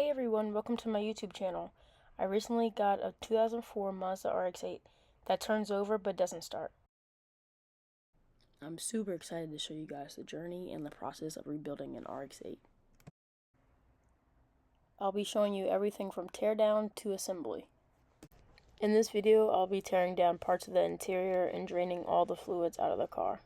Hey everyone, welcome to my YouTube channel. I recently got a 2004 Mazda RX-8 that turns over but doesn't start. I'm super excited to show you guys the journey and the process of rebuilding an RX-8. I'll be showing you everything from teardown to assembly. In this video, I'll be tearing down parts of the interior and draining all the fluids out of the car.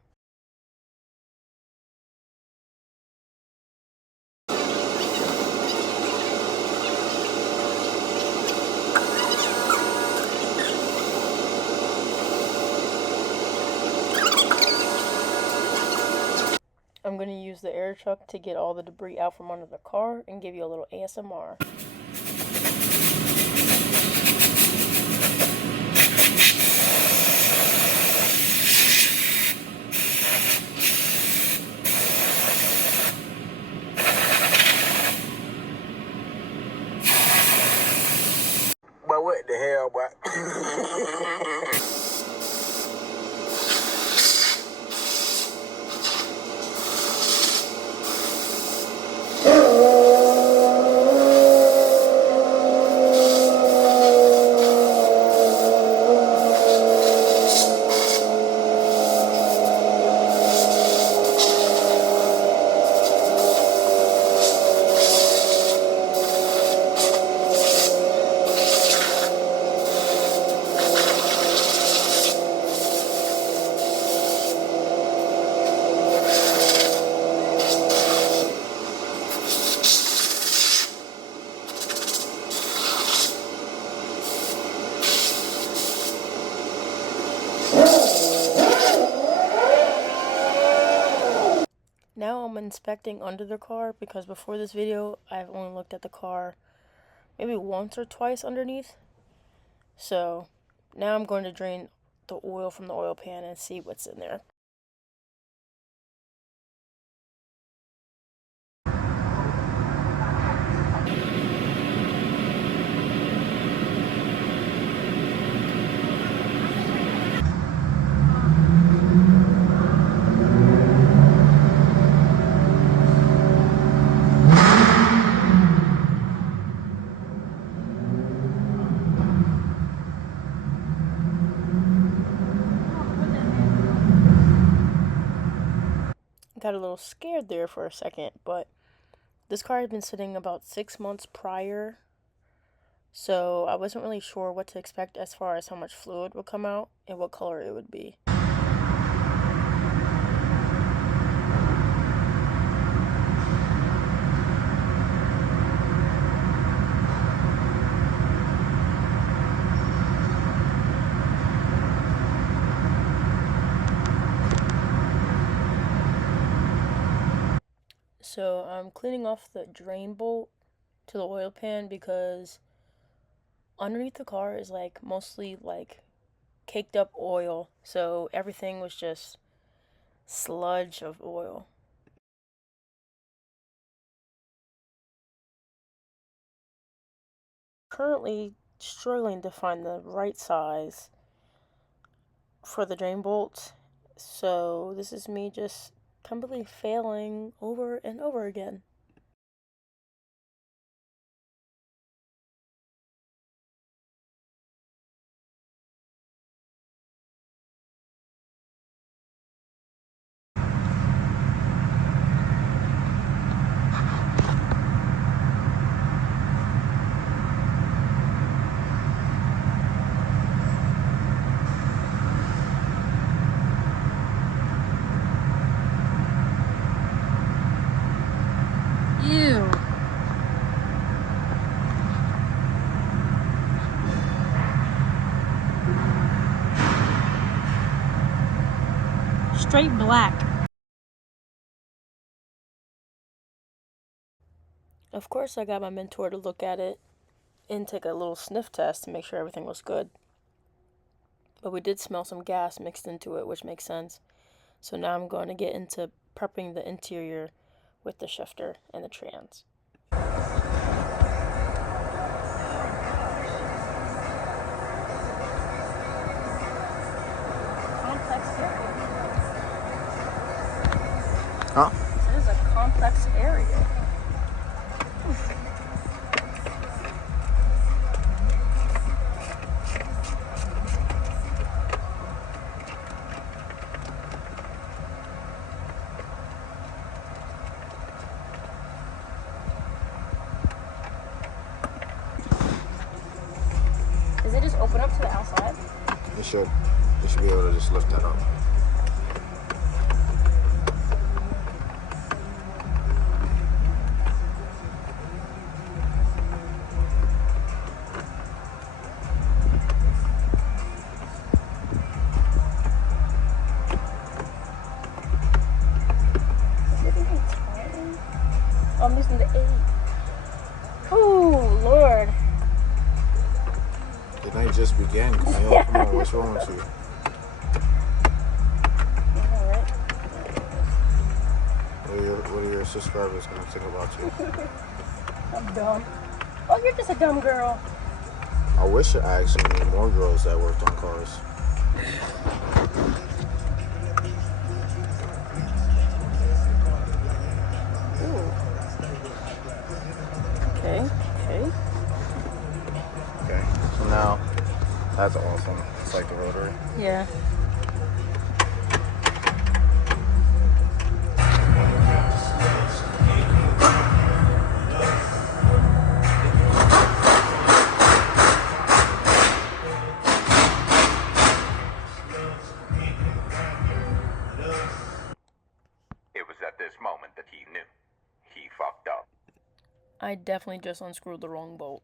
I'm going to use the air truck to get all the debris out from under the car and give you a little ASMR. But what the hell, boy? Now I'm inspecting under the car because before this video, I've only looked at the car maybe once or twice underneath. So now I'm going to drain the oil from the oil pan and see what's in there. Got a little scared there for a second, but this car had been sitting about 6 months prior, so I wasn't really sure what to expect as far as how much fluid would come out and what color it would be. So I'm cleaning off the drain bolt to the oil pan because underneath the car is like mostly like caked up oil, so everything was just sludge of oil. Currently struggling to find the right size for the drain bolts, so this is me just completely failing over and over again. Ew. Straight black. Of course, I got my mentor to look at it and take a little sniff test to make sure everything was good. But we did smell some gas mixed into it, which makes sense. So now I'm going to get into prepping the interior with the shifter and the trans. Complex area. Huh? It is a complex area. open up to the outside? You should. You should be able to just lift that up. I'm using the 8. Oh, Lord. The night just began. Come on, what's wrong with you? Alright. What are your subscribers going to think about you? I'm dumb. Oh, you're just a dumb girl. I wish I actually knew more girls that worked on cars. Ooh. Okay. Okay, so now that's awesome. It's like the rotary. Yeah. It was at this moment that he knew. He fucked up. I definitely just unscrewed the wrong bolt.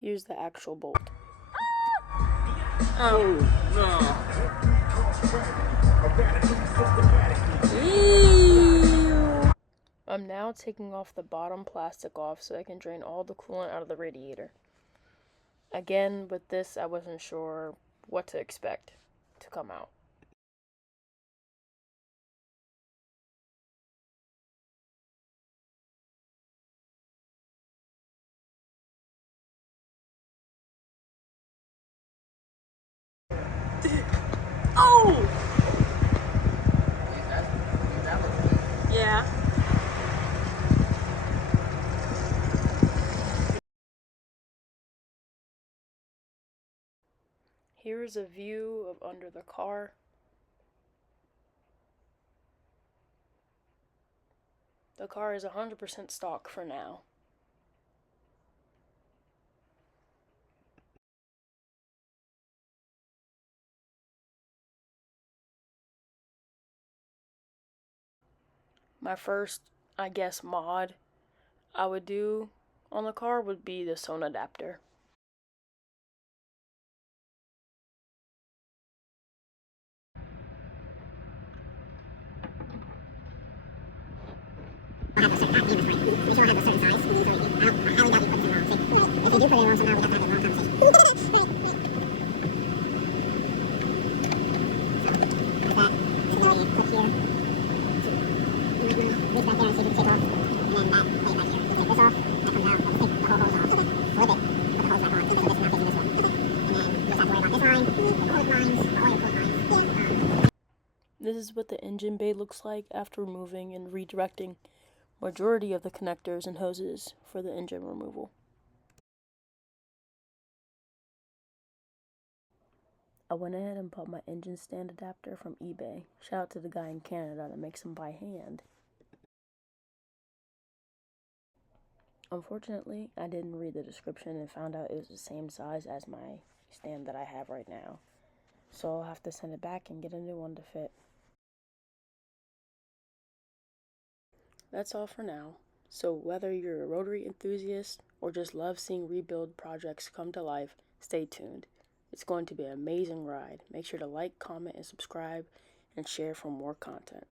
Here's the actual bolt. Oh, no. Ew. I'm now taking off the bottom plastic off so I can drain all the coolant out of the radiator. Again, with this, I wasn't sure what to expect to come out. Oh! Yeah. Here is a view of under the car. The car is 100% stock for now. My first, I guess, mod I would do on the car would be the Sone adapter. This is what the engine bay looks like after removing and redirecting majority of the connectors and hoses for the engine removal. I went ahead and bought my engine stand adapter from eBay. Shout out to the guy in Canada that makes them by hand. Unfortunately, I didn't read the description and found out it was the same size as my stand that I have right now. So I'll have to send it back and get a new one to fit. That's all for now. So whether you're a rotary enthusiast or just love seeing rebuild projects come to life, stay tuned. It's going to be an amazing ride. Make sure to like, comment, and subscribe, and share for more content.